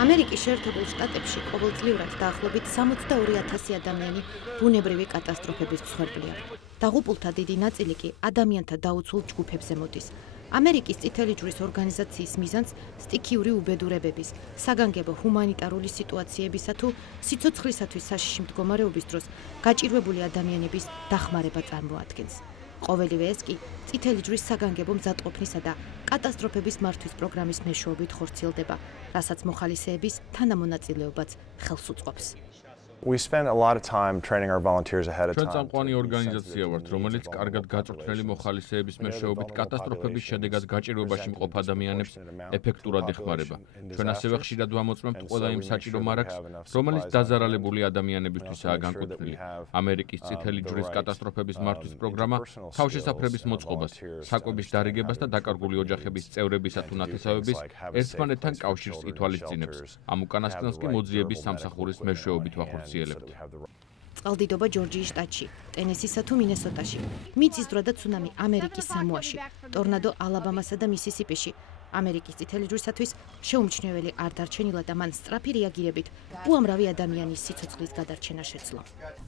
ამერიკის შეერთებულ შტატებში ყოველწლიურად დაახლოებით 62,000 ადამიანი ბუნებრივი კატასტროფების მსხვერპლია. დაღუპულთა დიდი ნაწილი კი ადამიანთა დაუცულ ჯგუფებზე მოდის. ამერიკის წითელი ჯვრის ორგანიზაციის მიზანს სტიქიური უბედურებების, საგანგებო ჰუმანიტარული სიტუაციებისა თუ სიცოცხლისათვის საშიში მდგომარეობის დროს გაჭირვებული ადამიანების დახმარება წარმოადგენს. ყოველივე ეს კი წითელი ჯვრის საგანგებო მზადყოფნისა და კატასტროფების მართვის პროგრამის მეშვეობით ხორციელდება, რასაც მოხალისეების თანამონაწილეობაც ხელს უწყობს. We spend a lot of time training our volunteers ahead of time. ჩვენ წამყვანი ორგანიზაცია ვართ, რომელიც კარგად გაწვრთნილი მოხალისეების მეშვეობით კატასტროფების შედეგად გაჭირვებაში მყოფ ადამიანებს ეფექტურად ეხმარება. ჩვენ ასევე ხშირად ვამოწმებთ ყველა იმ საჭირო მარაგს, რომელიც დაზარალებული ადამიანებისთვისაა განკუთვნილი. ამერიკის წითელი ჯვრის კატასტროფების მართვის პროგრამა თავშესაფრების მოწყობას, საკვების დარიგებას და დაკარგული ოჯახების წევრებისა თუ ნათესავების ერთმანეთთან კავშირს ითვალისწინებს. ამ უკანასკნელს კი მოძიების სამსახურის მეშვეობით ვახორციელებთ. წყალდიდობა ჯორჯიის შტატში, ტენესისა თუ მინესოტაში, მიწისძვრა და ცუნამი ამერიკის სამოაში, ტორნადო ალაბამასა და მისისიპიში. ამერიკის წითელი ჯვრისათვის შეუმჩნეველი არ დარჩენილა და მან სწრაფი რეაგირებით უამრავი ადამიანის სიცოცხლის გადარჩენა შეძლო.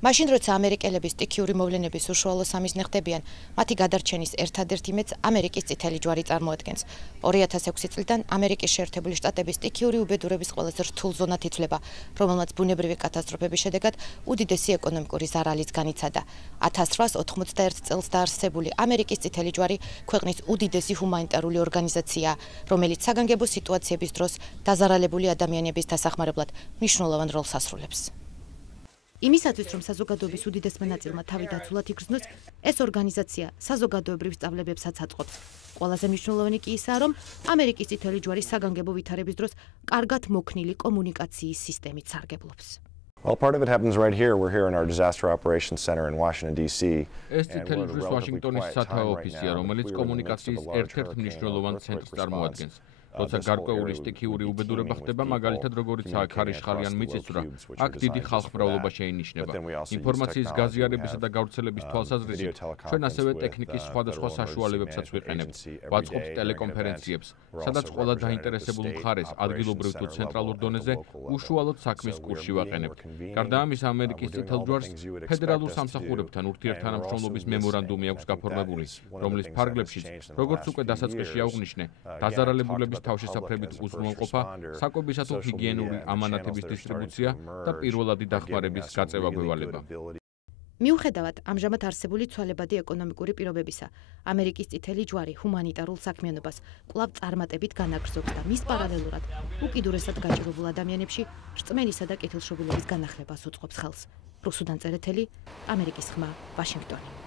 მაშინ როცა ამერიკელები სტიქიური მოვლენების უშუალო სამიზნე ხდებიან, მათი გადარჩენის ერთადერთი მეც ამერიკის წითელი ჯვარი წარმოადგენს. 2006 წლიდან ამერიკის შეერთებული შტატების სტიქიური უბედურების ყველაზე რთულ ზონად ითვლება, რომელმაც ბუნებრივი კატასტროფების შედეგად უდიდესი ეკონომიკური ზარალიც განიცადა. 1891 წელს დაარსებული ამერიკის წითელი ჯვარი ქვეყნის უდიდესი ჰუმანიტარული ორგანიზაციაა, რომელიც საგანგებო სიტუაციების დროს დაზარალებული ადამიანების დასახმარებლად მნიშვნელოვან როლს ასრულებს. იმისათვის, რომ საზოგადოების უდიდესმა ნაწილმა თავი დაცულად იგრძნოს, ეს ორგანიზაცია საზოგადოებრივ სწავლებებსაც აწყობს. ყველაზე მნიშვნელოვანი კი ისაა, რომ ამერიკის წითელი ჯვარი საგანგებო ვითარების დროს კარგად მოქნილი კომუნიკაციის სისტემით სარგებლობს. Well, part of it happens right here. We're here in our Disaster Operations Center in Washington, D.C. ეს წითელი ჯვრის ვაშინგტონის სათავო ოფისია, რომელიც კომუნიკაციის ერთ-ერთ მნიშვნელოვან ცენტრს წარმოადგენს. როცა გარკვეული სტიქიური უბედურება ხდება, მაგალითად როგორიცაა ქარიშხალი ან მიწისძვრა, აქ დიდი ხალხმრავლობა შეინიშნება. ინფორმაციის გაზიარებისა და გავრცელების თვალსაზრისით, ჩვენ ასევე ტექნიკის სხვადასხვა საშუალებებსაც ვიყენებთ. ვაწყობთ ტელეკონფერენციებს, სადაც ყველა დაინტერესებულ მხარეს ადგილობრივ თუ ცენტრალურ დონეზე უშუალოდ საქმის კურსში ვაყენებთ. გარდა ამისა, ამერიკის წითელ ჯვარს ფედერალურ სამსახურებთან ურთიერთთანამშრომლობის მემორანდუმი აქვს გაფორმებული, რომლის ფარგლებშიც, როგორც უკვე დასაწყისში აღვნიშნე, დაზარალებულების თავშესაფრებით უზრუნველყოფა, საკვებისა თუ ჰიგიენური ამანათების დისტრიბუცია და პირველადი დახმარების გაწევა გვევალება. მიუხედავად ამჟამად არსებული ცვალებადი ეკონომიკური პირობებისა, ამერიკის წითელი ჯვარი ჰუმანიტარულ საქმიანობას კვლავ წარმატებით განაგრძობს და მის პარალელურად უკიდურესად გაჭირვებულ ადამიანებში რწმენისა და კეთილშობილების განახლებას უწყობს ხელს. რუსუდან წერეთელი, ამერიკის ხმა, ვაშინგტონი.